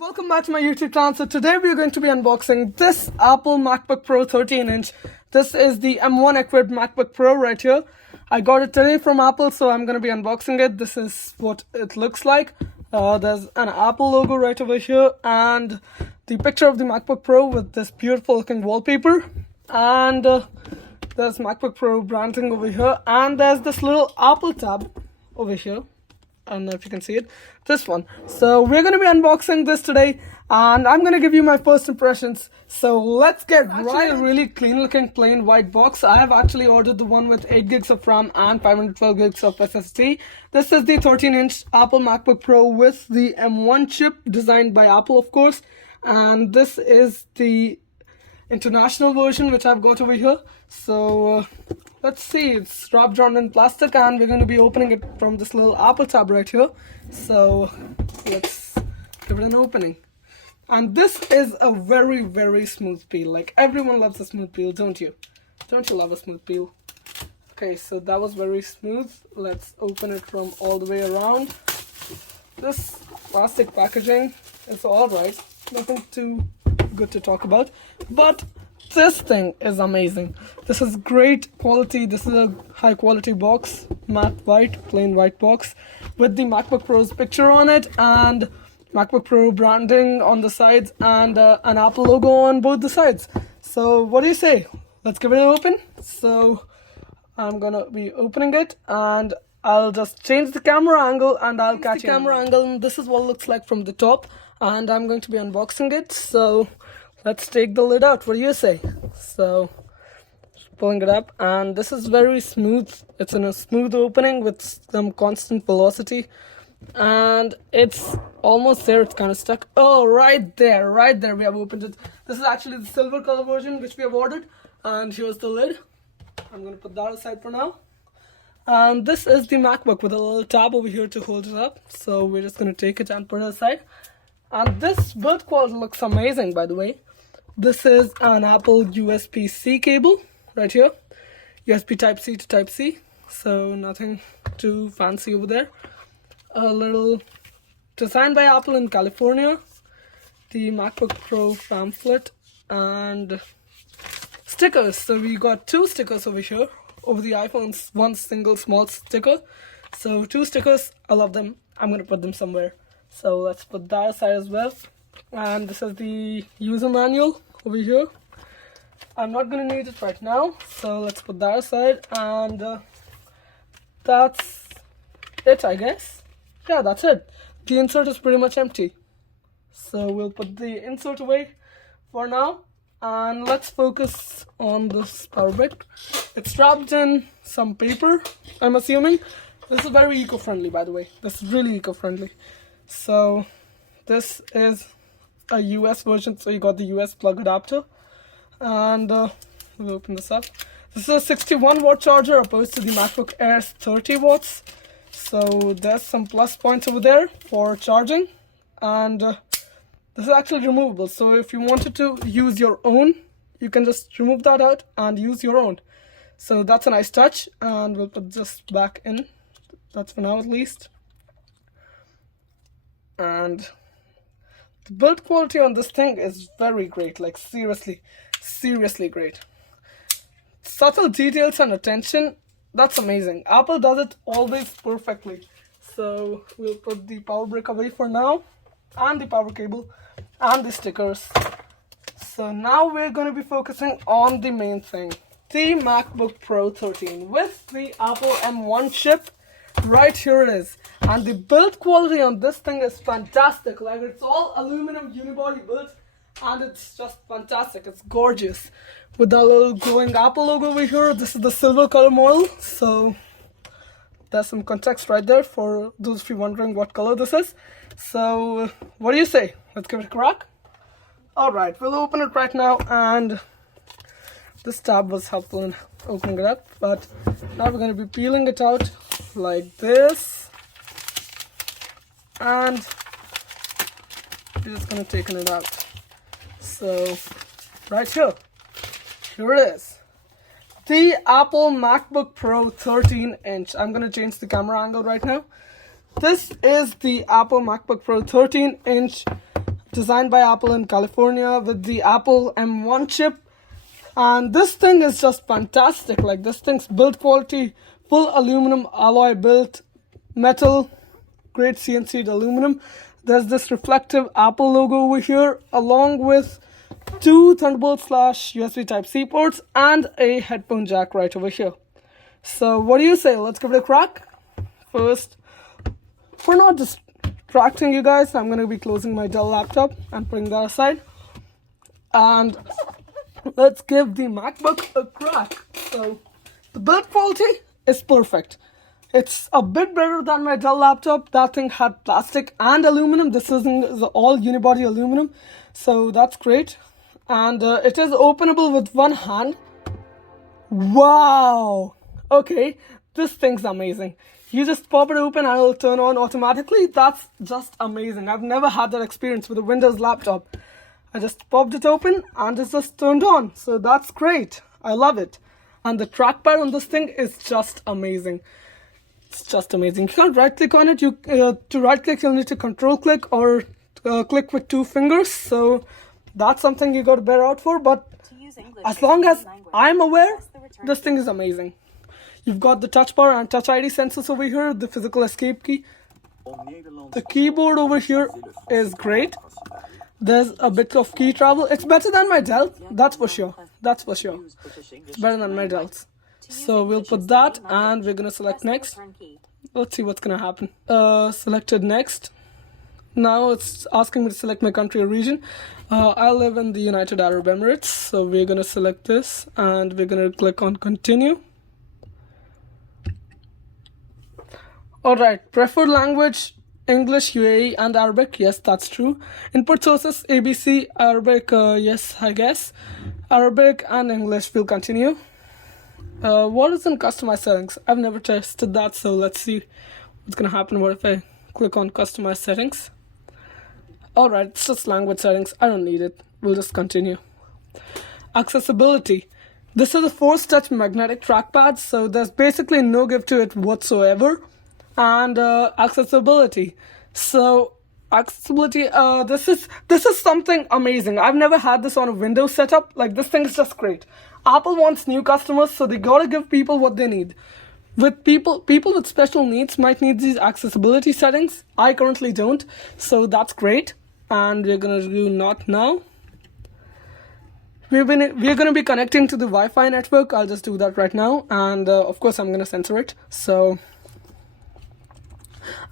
welcome back to my YouTube channel. So today we are going to be unboxing this Apple MacBook Pro 13-inch. This is the M1 equipped MacBook Pro right here. I got it today from Apple, so I'm going to be unboxing it. This is what it looks like. There's an Apple logo right over here and the picture of the MacBook Pro with this beautiful looking wallpaper. And there's MacBook Pro branding over here, and there's this little Apple tab over here. I don't know if you can see it, this one. So we're going to be unboxing this today, and I'm going to give you my first impressions. So let's get right. A really clean looking plain white box. I have actually ordered the one with 8 gigs of RAM and 512 gigs of SSD. This is the 13-inch Apple MacBook Pro with the M1 chip, designed by Apple of course, and this is the international version which I've got over here. So let's see, it's wrapped around in plastic, and we're going to be opening it from this little Apple tab right here. So let's give it an opening. And this is a very, very smooth peel. Like, everyone loves a smooth peel, don't you? Don't you love a smooth peel? Okay, so that was very smooth. Let's open it from all the way around. This plastic packaging is alright, nothing too good to talk about, but this thing is amazing. This is great quality. This is a high quality box, matte white, plain white box with the MacBook Pro's picture on it and MacBook Pro branding on the sides and an Apple logo on both the sides. So what do you say? Let's give it an open. So I'm gonna be opening it, and I'll just change the camera angle and I'll catch the camera angle, and this is what it looks like from the top, and I'm going to be unboxing it. So let's take the lid out. What do you say? So just pulling it up, and this is very smooth. It's in a smooth opening with some constant velocity, and it's almost there. It's kind of stuck. Oh, right there we have opened it. This is actually the silver color version which we have ordered, and here's the lid. I'm going to put that aside for now. And this is the MacBook with a little tab over here to hold it up. So we're just going to take it and put it aside. And this build quality looks amazing, by the way. This is an Apple USB-C cable right here. USB Type-C to Type-C. So nothing too fancy over there. A little designed by Apple in California. The MacBook Pro pamphlet and stickers. So we got 2 stickers over here. Over the iPhone's one single small sticker. So 2 stickers. I love them. I'm going to put them somewhere. So let's put that aside as well. And this is the user manual over here. I'm not going to need it right now, so let's put that aside. And that's it, I guess. Yeah, that's it. The insert is pretty much empty. So we'll put the insert away for now. And let's focus on this power brick. It's wrapped in some paper, I'm assuming. This is very eco-friendly, by the way. This is really eco-friendly. So this is a US version, so you got the US plug adapter. And we'll open this up. This is a 61 watt charger opposed to the MacBook Air's 30 watts. So there's some plus points over there for charging. And this is actually removable. So if you wanted to use your own, you can just remove that out and use your own. So that's a nice touch. And we'll put this back in. That's for now at least. And the build quality on this thing is very great, like seriously great. Subtle details and attention, that's amazing. Apple does it always perfectly. So we'll put the power brick away for now, and the power cable, and the stickers. So now we're going to be focusing on the main thing, the MacBook Pro 13 with the Apple M1 chip. Right here it is, and the build quality on this thing is fantastic. Like, it's all aluminum unibody built, and it's just fantastic. It's gorgeous with that little glowing Apple logo over here. This is the silver color model, so there's some context right there for those of you wondering what color this is. So what do you say? Let's give it a crack. Alright, we'll open it right now, and this tab was helpful in opening it up, but now we're going to be peeling it out like this, and we're just going to take it out. So right here it is, the Apple MacBook Pro 13-inch. I'm going to change the camera angle right now. This is the Apple MacBook Pro 13-inch designed by Apple in California with the Apple M1 chip. And this thing is just fantastic. Like, this thing's build quality, full aluminum alloy built, metal, great CNC'd aluminum. There's this reflective Apple logo over here, along with two Thunderbolt / USB Type-C ports and a headphone jack right over here. So what do you say? Let's give it a crack. First, for not distracting you guys, I'm going to be closing my Dell laptop and putting that aside. And let's give the MacBook a crack. So the build quality is perfect. It's a bit better than my Dell laptop. That thing had plastic and aluminum. This is all unibody aluminum, so that's great. And it is openable with one hand. Wow! Okay, this thing's amazing. You just pop it open and it'll turn on automatically. That's just amazing. I've never had that experience with a Windows laptop. I just popped it open and it's just turned on. So that's great. I love it. And the trackpad on this thing is just amazing. It's just amazing. You can't right click on it. To right click, you'll need to control click or click with 2 fingers. So that's something you got to bear out for. But as long as I'm aware, this thing is amazing. You've got the touch bar and touch ID sensors over here, the physical escape key. The keyboard over here is great. There's a bit of key travel. It's better than my Dell, that's for sure. That's for sure. It's better than my Dell's. So we'll put that and we're gonna select next. Let's see what's gonna happen. Selected next. Now it's asking me to select my country or region. I live in the United Arab Emirates, so we're gonna select this and we're gonna click on continue. Alright, preferred language, English, UAE and Arabic. Yes, that's true. Input sources, ABC, Arabic, yes, I guess. Arabic and English will continue. What is in customize settings? I've never tested that, so let's see what's gonna happen. What if I click on customize settings? Alright, it's just language settings. I don't need it. We'll just continue. Accessibility. This is a force touch magnetic trackpad, so there's basically no give to it whatsoever. And accessibility. So accessibility, this is something amazing. I've never had this on a Windows setup. Like, this thing is just great. Apple wants new customers, so they gotta give people what they need. With people with special needs might need these accessibility settings. I currently don't, so that's great. And we're gonna do not now. We're gonna be connecting to the Wi-Fi network. I'll just do that right now, and of course I'm gonna censor it. So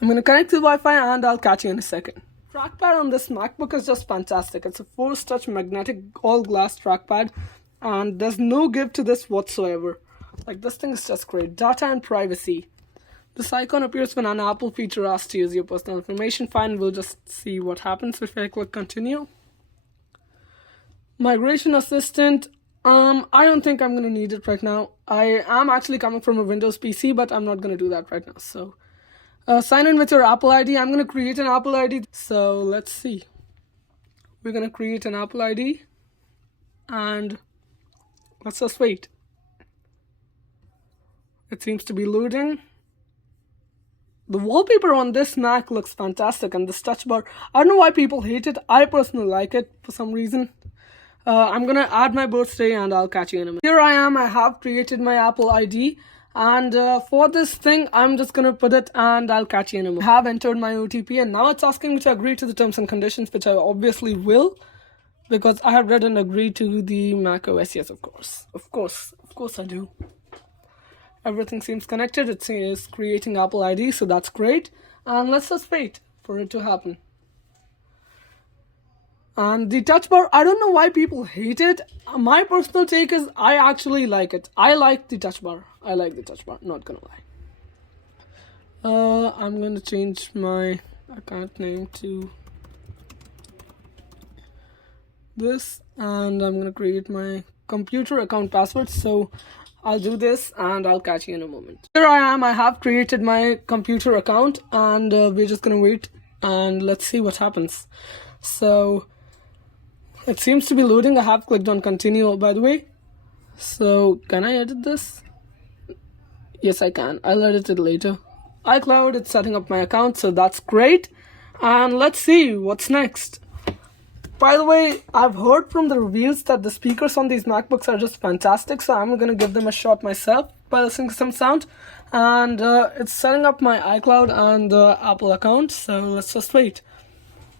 I'm gonna connect to the Wi-Fi, and I'll catch you in a second. Trackpad on this MacBook is just fantastic. It's a force touch magnetic all glass trackpad. And there's no give to this whatsoever. Like, this thing is just great. Data and privacy. This icon appears when an Apple feature asks to use your personal information. Fine, we'll just see what happens if I click continue. Migration assistant. I don't think I'm gonna need it right now. I am actually coming from a Windows PC, but I'm not gonna do that right now. So sign in with your Apple ID. I'm gonna create an Apple ID. So let's see. We're gonna create an Apple ID and let's just wait. It seems to be loading. The wallpaper on this Mac looks fantastic, and this touch bar, I don't know why people hate it. I personally like it for some reason. I'm gonna add my birthday and I'll catch you in a minute. Here I am, I have created my Apple ID, and for this thing, I'm just gonna put it and I'll catch you in a minute. I have entered my OTP and now it's asking me to agree to the terms and conditions, which I obviously will, because I have read and agreed to the Mac OS. Yes, of course I do. Everything seems connected. It says creating Apple ID, so that's great. And let's just wait for it to happen. And the touch bar, I don't know why people hate it. My personal take is I actually like it. I like the touch bar. Not gonna lie. I'm gonna change my account name to this, and I'm gonna create my computer account password. So I'll do this and I'll catch you in a moment. Here I am, I have created my computer account, and we're just gonna wait and let's see what happens. So it seems to be loading. I have clicked on continue, by the way. So can I edit this? Yes, I can. I'll edit it later. iCloud, it's setting up my account, so that's great. And let's see what's next. By the way, I've heard from the reviews that the speakers on these MacBooks are just fantastic, so I'm gonna give them a shot myself by listening to some sound. And it's setting up my iCloud and Apple account, so let's just wait.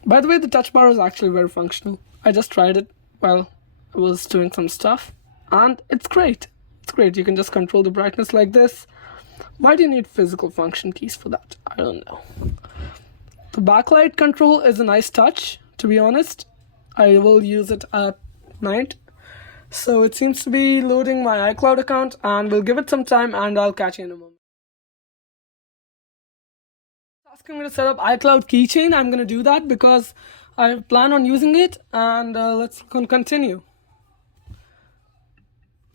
By the way, the touch bar is actually very functional. I just tried it while I was doing some stuff, and it's great. It's great. You can just control the brightness like this. Why do you need physical function keys for that? I don't know. The backlight control is a nice touch, to be honest. I will use it at night. So it seems to be loading my iCloud account, and we'll give it some time and I'll catch you in a moment. It's asking me to set up iCloud keychain. I'm going to do that because I plan on using it, and let's continue.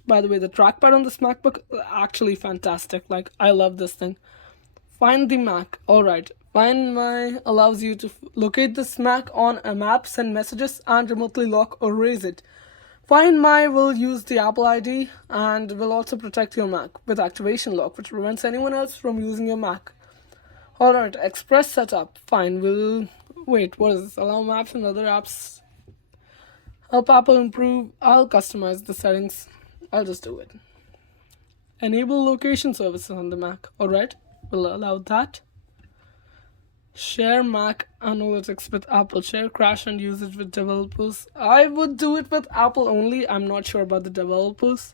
By the way, the trackpad on this MacBook is actually fantastic. Like, I love this thing. Find the Mac. Alright. Find My allows you to locate this Mac on a map, send messages, and remotely lock or erase it. Find My will use the Apple ID and will also protect your Mac with activation lock, which prevents anyone else from using your Mac. Alright, Express setup. Fine, we'll... Wait, what is this? Allow maps and other apps. Help Apple improve. I'll customize the settings. I'll just do it. Enable location services on the Mac. Alright, we'll allow that. Share Mac analytics with Apple. Share crash and usage with developers. I would do it with Apple only. I'm not sure about the developers.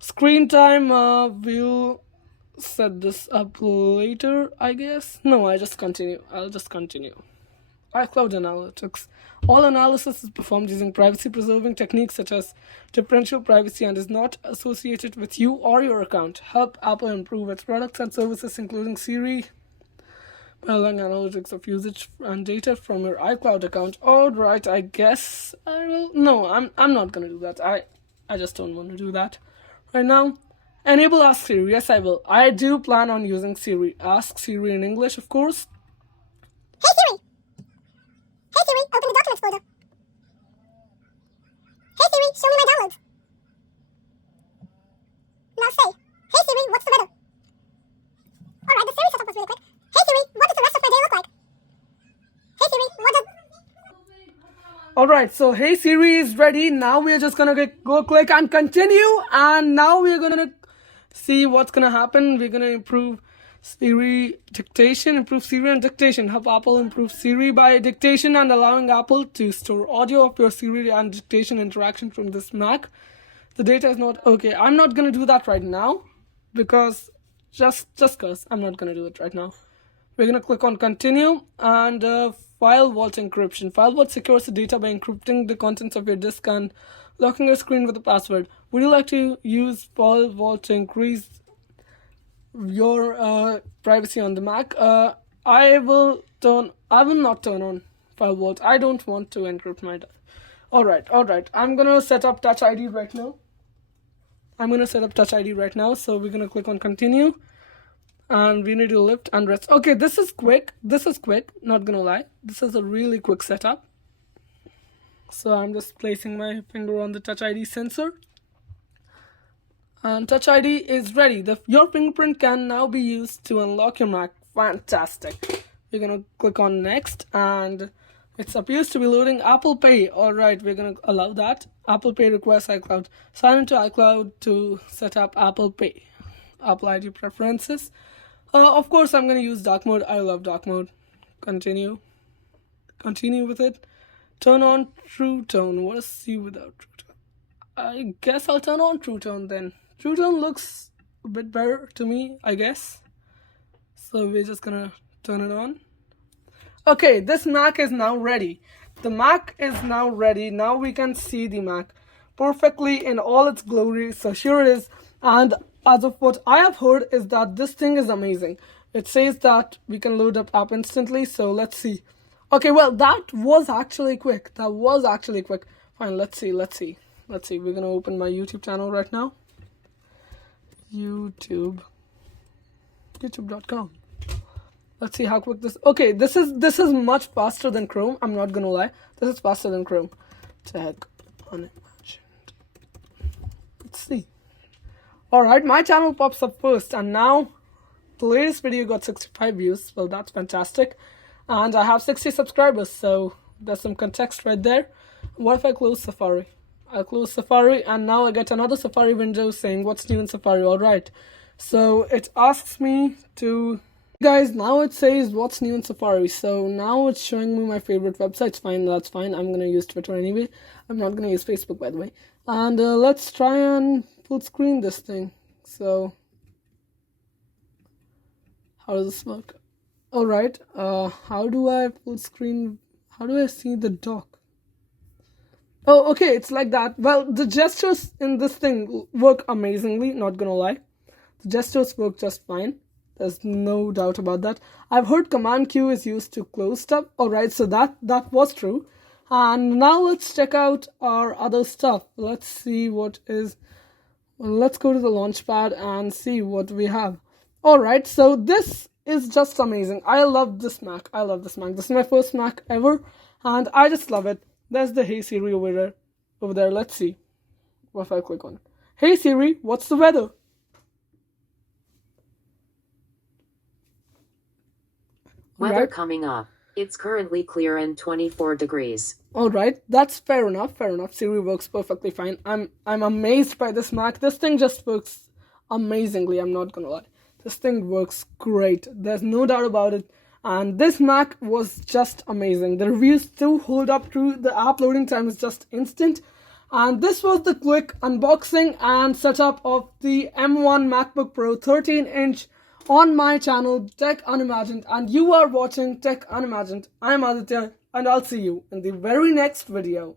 Screen time, we'll set this up later, I guess. No, I'll just continue. iCloud analytics. All analysis is performed using privacy-preserving techniques such as differential privacy and is not associated with you or your account. Help Apple improve its products and services, including Siri, by allowing analytics of usage and data from your iCloud account. Alright, I guess I will. No, I'm not gonna do that. I just don't want to do that right now. Enable Ask Siri. Yes, I will. I do plan on using Siri. Ask Siri in English, of course. Hey Siri! Hey Siri, open the Documents folder. Hey Siri, show me my downloads. Now say, hey Siri, what's the weather? Alright, the Siri setup was really quick. Hey Siri, what does the rest of my day look like? Hey Siri, what does... Alright, so Hey Siri is ready. Now we're just gonna go click and continue. And now we're gonna see what's gonna happen. We're gonna improve Siri dictation, improve Siri and dictation. Help Apple improve Siri by dictation and allowing Apple to store audio of your Siri and dictation interaction from this Mac. The data is not okay. I'm not gonna do that right now because just cause I'm not gonna do it right now. We're gonna click on continue and file vault encryption. File vault secures the data by encrypting the contents of your disk and locking your screen with a password. Would you like to use file vault to increase your privacy on the Mac? I will not turn on file vault. I don't want to encrypt my data. Alright. I'm gonna set up Touch ID right now. So we're gonna click on continue. And we need to lift and rest. Okay, this is quick. Not gonna lie. This is a really quick setup. So I'm just placing my finger on the Touch ID sensor. And Touch ID is ready. Your fingerprint can now be used to unlock your Mac. Fantastic. We're gonna click on next, and it appears to be loading Apple Pay. Alright, we're gonna allow that. Apple Pay requires iCloud. Sign into iCloud to set up Apple Pay. Apple ID preferences. Of course, I'm going to use dark mode. I love dark mode. Continue with it. Turn on True Tone. What is C without True Tone? I guess I'll turn on True Tone then. True Tone looks a bit better to me, I guess. So we're just going to turn it on. Okay, this Mac is now ready. The Mac is now ready. Now we can see the Mac perfectly in all its glory. So here it is. And as of what I have heard is that this thing is amazing. It says that we can load up app instantly, so let's see. Okay, well, that was actually quick. Fine, let's see. We're gonna open my YouTube channel right now. YouTube.com. Let's see how quick this. Okay, this is much faster than Chrome. I'm not gonna lie. This is faster than Chrome. Tag unimagined. Let's see. Alright, my channel pops up first, and now the latest video got 65 views. Well, that's fantastic. And I have 60 subscribers, so There's some context right there. What if I close Safari? I'll close Safari, and now I get another Safari window saying what's new in Safari. All right, so it asks me to, guys, now it says what's new in Safari. So now it's showing me my favorite websites. Fine, that's fine. I'm gonna use Twitter anyway. I'm not gonna use Facebook, by the way. And let's try and full screen this thing. So how does this work? All right, how do I full screen? How do I see the dock? Oh, okay, it's like that. Well, the gestures in this thing work amazingly, not gonna lie. The gestures work just fine. There's no doubt about that. I've heard Command Q is used to close stuff. Alright, so that was true. And now let's check out our other stuff. Let's see what is... Well, let's go to the Launchpad and see what we have. Alright, so this is just amazing. I love this Mac. This is my first Mac ever, and I just love it. There's the Hey Siri over there. Let's see. What if I click on it? Hey Siri, what's the weather? Weather Right. coming up. It's currently clear and 24 degrees. Alright, that's fair enough. Siri works perfectly fine. I'm amazed by this Mac. This thing just works amazingly, I'm not gonna lie. This thing works great. There's no doubt about it. And this Mac was just amazing. The reviews still hold up true. The app loading time is just instant. And this was the quick unboxing and setup of the M1 MacBook Pro 13-inch on my channel, Tech Unimagined. And you are watching Tech Unimagined. I'm Aditya, and I'll see you in the very next video.